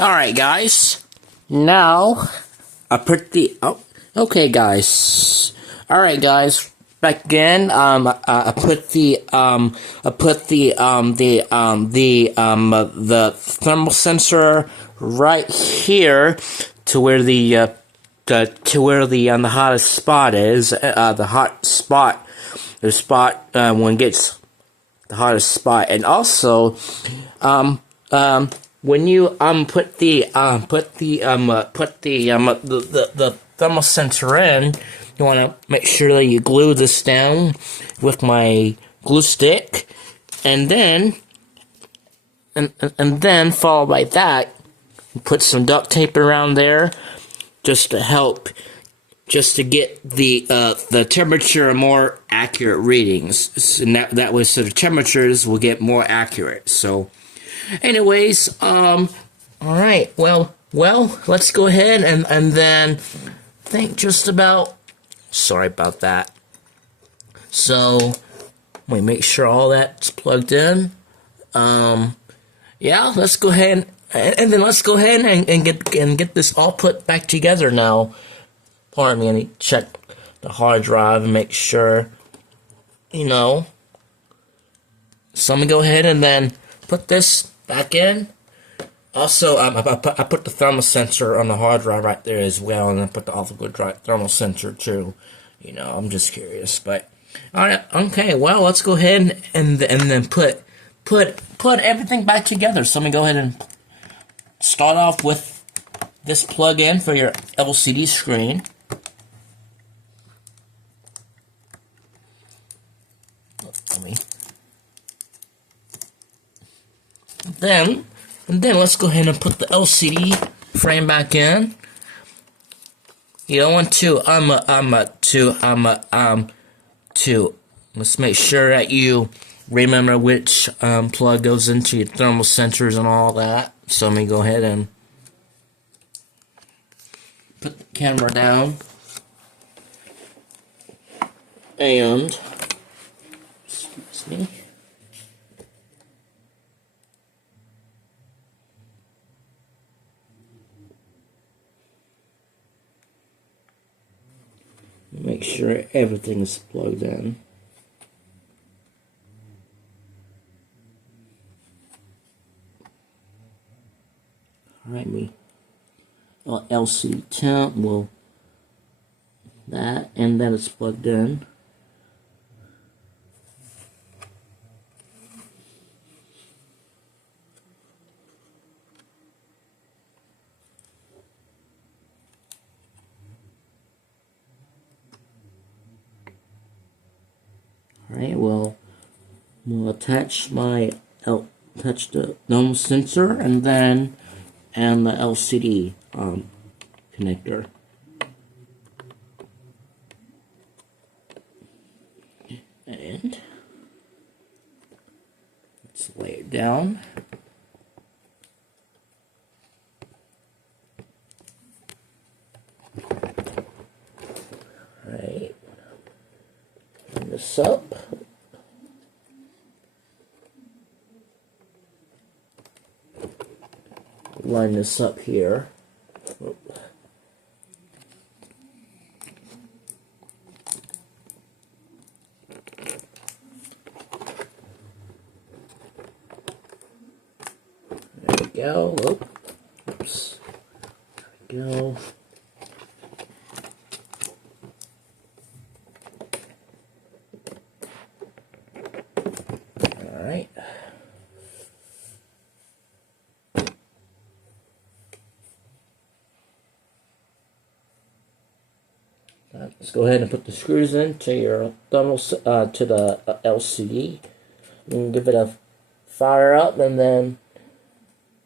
Alright, guys. Now, I put the... Oh, okay, guys. Alright, guys. Back again, I put the thermal sensor right here to where the hottest spot is. The hot spot, when it gets the hottest spot, and also, when you put the thermal sensor in, you want to make sure that you glue this down with my glue stick, and then followed by that, put some duct tape around there just to help, just to get the temperature more accurate readings, and that way, so the temperatures will get more accurate. So, anyways, all right, well, let's go ahead and then think just about. Sorry about that. So, we make sure all that's plugged in. Yeah, let's go ahead and then let's go ahead and get this all put back together now. Pardon me, I need to check the hard drive and make sure, So I'm gonna go ahead and then put this back in. Also, I put the thermal sensor on the hard drive right there as well, and I put the off-the-grid thermal sensor too. I'm just curious, but all right, okay. Well, let's go ahead and then put everything back together. So I'm gonna go ahead and start off with this plug-in for your LCD screen. And then let's go ahead and put the LCD frame back in. You don't want to let's make sure that you remember which plug goes into your thermal sensors and all that. So let me go ahead and put the camera down and excuse me. Make sure everything is plugged in. Alright, LCD temp will that, and then it's plugged in. Alright, well, we'll attach the thermal sensor and the LCD connector. And let's lay it down. Alright. Turn this up. Line this up here. There we go. Oops. There we go. Alright. Let's go ahead and put the screws into your thermal to the LCD, and give it a fire up, and then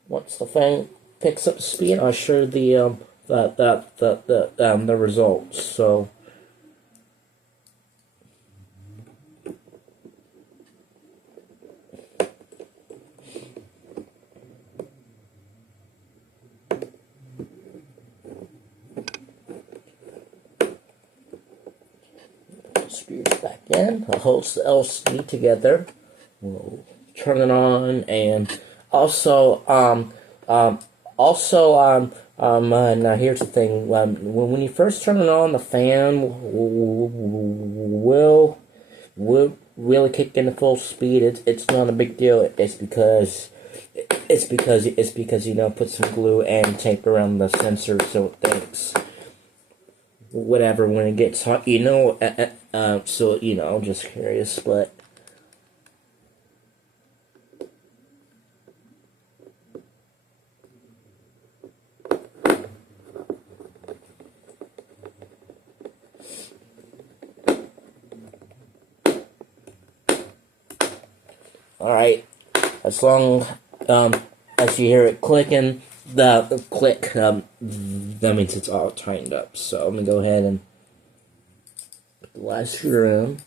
once the thing picks up speed, I'll show the results. So screws back in. It holds the LCD together. We'll turn it on, and also Also, now here's the thing. When you first turn it on, the fan will really kick into full speed. It's not a big deal. It's because put some glue and tape around the sensor so it thinks whatever when it gets hot. So just curious, but. Alright, as long as you hear it clicking, the click, that means it's all tightened up. So I'm going to go ahead and put the last screw in.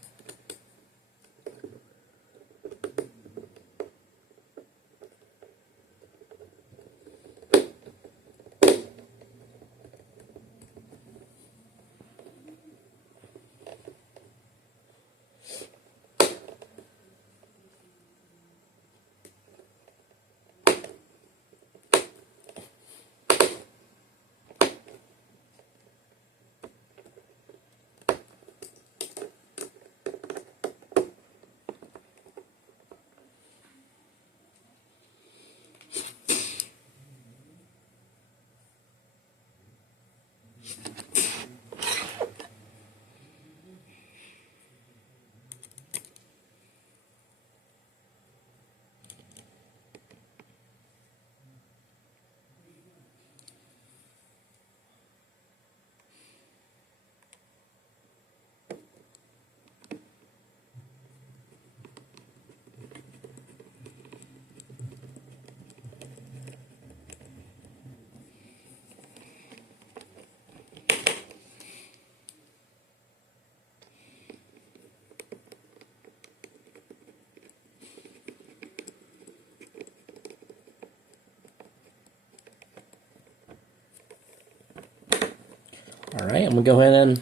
Alright, I'm going to go ahead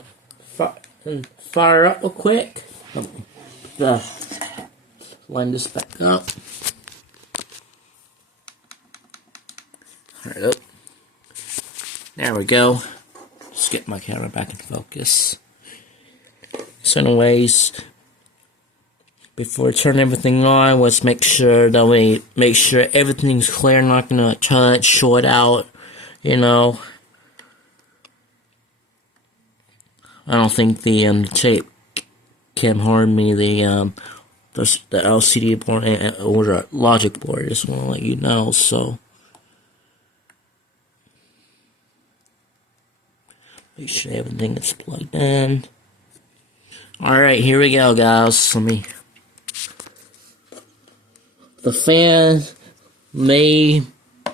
and fire up real quick. Line this back up. Alright, up. There we go. Just get my camera back in focus. So anyways, before we turn everything on, let's make sure everything's clear, not going to touch, short out, I don't think the tape can harm me. The LCD board or the logic board. I just want to let you know. So make sure everything is plugged in. All right, here we go, guys. The fan may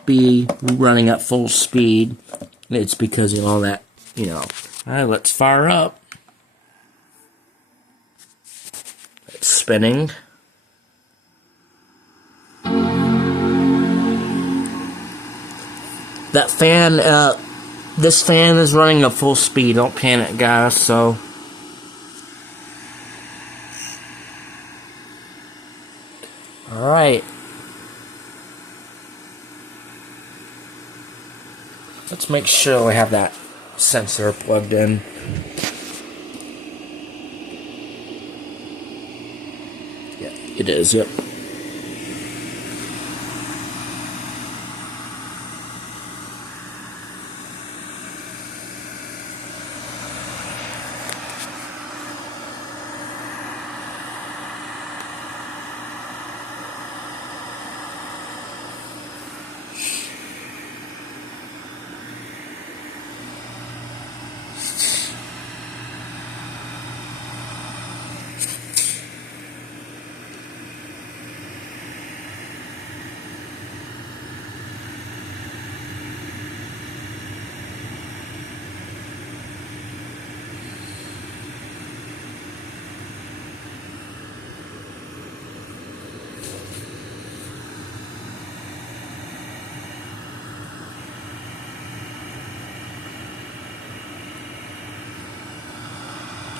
be running at full speed. It's because of all that, Alright, let's fire up. It's spinning. That fan, this fan is running at full speed. Don't panic, guys, so. Alright. Let's make sure we have that sensor plugged in. Yeah, it is, yep.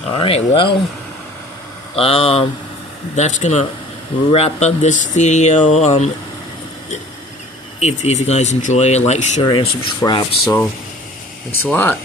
Alright, well, that's gonna wrap up this video. if you guys enjoy it, like, share, and subscribe. So, thanks a lot.